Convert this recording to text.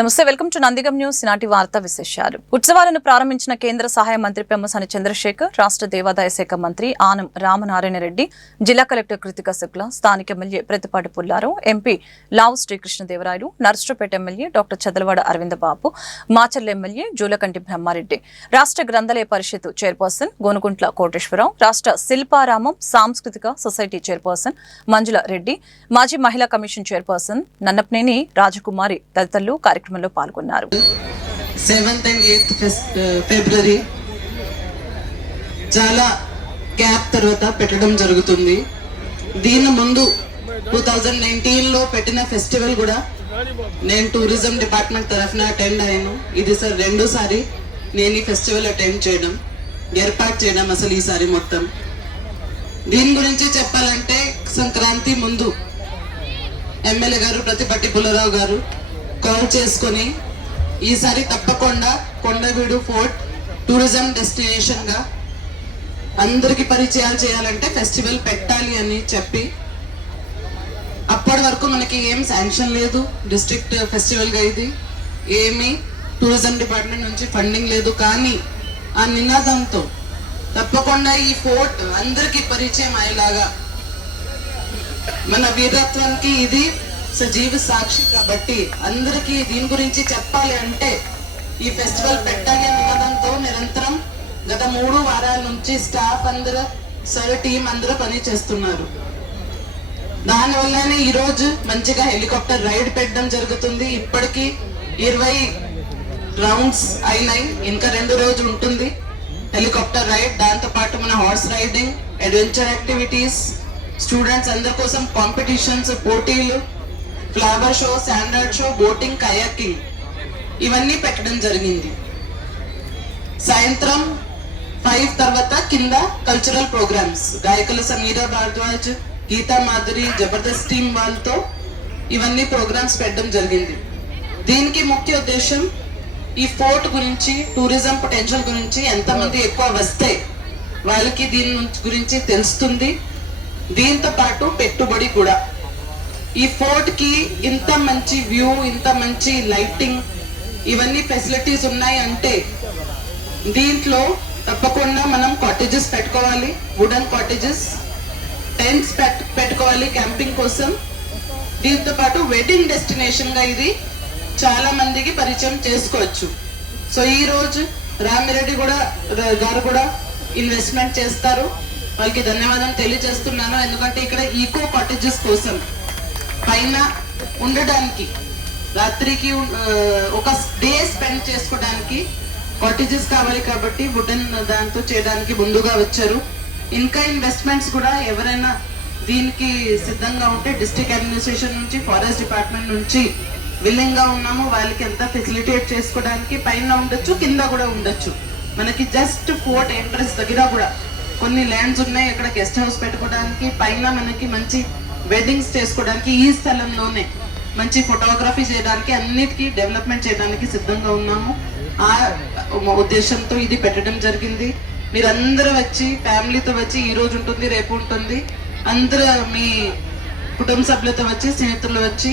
నమస్తే, welcome to Nandigam news. నాటి వార్తా విశేషాలు. ఉత్సవాలను ప్రారంభించిన కేంద్ర సహాయ మంత్రి పెమ్మసాని చంద్రశేఖర్, రాష్ట్ర దేవాదాయ శాఖ మంత్రి ఆనం రామనారాయణ రెడ్డి, జిల్లా కలెక్టర్ కృతికా శుక్లా, స్థానిక MLA Prathipati Pullarao, MP Lavu Srikrishnadevarayalu, Narasaraopet MLA doctor Chadalavada Aravindababu, Macherla MLA Julakanti Brahmareddy, రాష్ట్ర గ్రంథాలయ పరిషత్ చైర్పర్సన్ గోనుకుంట్ల కోటేశ్వరరావు, రాష్ట్ర శిల్పారామం సాంస్కృతిక సొసైటీ చైర్పర్సన్ మంజుల రెడ్డి, మాజీ మహిళా కమిషన్ చైర్పర్సన్ నన్నపనేని రాజకుమారి తదితరులు కార్యక్రమంలో పాల్గొన్నారు. 7th and 8th ఫిబ్రవరి చాలా గ్యాప్ తర్వాత పెట్టడం జరుగుతుంది. దీని ముందు 2019లో పెట్టిన ఫెస్టివల్ కూడా నేను టూరిజం డిపార్ట్మెంట్ తరఫున అటెండ్ అయ్యాను. ఇది సార్ రెండోసారి నేను ఈ ఫెస్టివల్ అటెండ్ చేయడం, ఏర్పాటు చేయడం అసలు ఈసారి మొత్తం. దీని గురించి చెప్పాలంటే సంక్రాంతి ముందు ఎమ్మెల్యే గారు ప్రతిపాటి పుల్లారావు గారు కాల్ చేసుకొని ఈసారి తప్పకుండా కొండవీడు ఫోర్ట్ టూరిజం డెస్టినేషన్ గా అందరికి పరిచయాలు చేయాలంటే ఫెస్టివల్ పెట్టాలి అని చెప్పి, అప్పటి వరకు మనకి ఏం శాంక్షన్ లేదు డిస్ట్రిక్ట్ ఫెస్టివల్ గా, ఇది ఏమి టూరిజం డిపార్ట్మెంట్ నుంచి ఫండింగ్ లేదు. కానీ ఆ నినాదంతో తప్పకుండా ఈ ఫోర్ట్ అందరికి పరిచయం అయ్యేలాగా, మన వీరత్వానికి ఇది సజీవ సాక్షి కాబట్టి అందరికీ దీని గురించి చెప్పాలి అంటే ఈ ఫెస్టివల్ పెట్టాలి అనే నినాదంతో నిరంతరం గత 3 వారాల నుంచి స్టాఫ్ అందరూ సర్ టీం అందరూ పని చేస్తున్నారు. దానివల్లనే ఈరోజు మంచిగా హెలికాప్టర్ రైడ్ పెట్టడం జరుగుతుంది. ఇప్పటికీ 20 రౌండ్స్ అయినాయి, ఇంకా 2 రోజులు ఉంటుంది హెలికాప్టర్ రైడ్. దాంతో పాటు మన horse riding, adventure activities, students అందరి కోసం కాంపిటీషన్స్, పోటీలు, flower show, sand art show, boating, kayaking ఇవన్నీ పెట్టడం జరిగింది. సాయంత్రం 5 తర్వాత కింద కల్చరల్ ప్రోగ్రామ్స్, గాయకుల సమీరా భారద్వాజ్, గీతా మాధురి, జబర్దస్త్ టీం వాళ్ళతో ఇవన్నీ ప్రోగ్రామ్స్ పెట్టడం జరిగింది. దీనికి ముఖ్య ఉద్దేశం ఈ ఫోర్ట్ గురించి, టూరిజం పొటెన్షియల్ గురించి ఎంతమంది ఎక్కువ వస్తే వాళ్ళకి దీని గురించి తెలుస్తుంది. దీంతో పాటు పెట్టుబడి కూడా. ఈ ఫోర్ట్ కి ఇంత మంచి వ్యూ, ఇంత మంచి లైటింగ్, ఇవన్నీ ఫెసిలిటీస్ ఉన్నాయి అంటే దీంట్లో తప్పకుండా మనం కాటేజెస్ పెట్టుకోవాలి, వుడెన్ కాటేజెస్, టెంట్స్ పెట్టుకోవాలి క్యాంపింగ్ కోసం. దీంతో పాటు వెడ్డింగ్ డెస్టినేషన్ గా ఇది చాలా మందికి పరిచయం చేసుకోవచ్చు. సో ఈ రోజు రామిరెడ్డి గారు కూడా ఇన్వెస్ట్మెంట్ చేస్తారు, వాళ్ళకి ధన్యవాదాలు తెలియజేస్తున్నాను. ఎందుకంటే ఇక్కడ ఈకో కాటేజెస్ కోసం పైన ఉండడానికి, రాత్రికి ఒక డే స్పెండ్ చేసుకోవడానికి కాటేజెస్ కావాలి కాబట్టి వుడెన్ దాంతో చేయడానికి ముందుగా వచ్చారు. ఇంకా ఇన్వెస్ట్మెంట్స్ కూడా ఎవరైనా దీనికి సిద్ధంగా ఉంటే డిస్ట్రిక్ట్ అడ్మినిస్ట్రేషన్ నుంచి, ఫారెస్ట్ డిపార్ట్మెంట్ నుంచి విల్లింగ్ గా ఉన్నాము. వాళ్ళకి ఎంత ఫెసిలిటేట్ చేసుకోవడానికి పైన ఉండొచ్చు, కింద కూడా ఉండొచ్చు. మనకి జస్ట్ ఫోర్ట్ ఎంట్రన్స్ దగ్గర కూడా కొన్ని ల్యాండ్స్ ఉన్నాయి, అక్కడ గెస్ట్ హౌస్ పెట్టుకోవడానికి, పైన మనకి మంచి వెడ్డింగ్స్ చేసుకోవడానికి, ఈ స్థలంలోనే మంచి ఫోటోగ్రఫీ చేయడానికి, అన్నిటికీ డెవలప్మెంట్ చేయడానికి సిద్ధంగా ఉన్నాము. ఆ ఉద్దేశంతో ఇది పెట్టడం జరిగింది. మీరందరూ వచ్చి ఫ్యామిలీతో వచ్చి, ఈ రోజు ఉంటుంది, రేపు ఉంటుంది, అందరూ మీ కుటుంబ సభ్యులతో వచ్చి, స్నేహితులు వచ్చి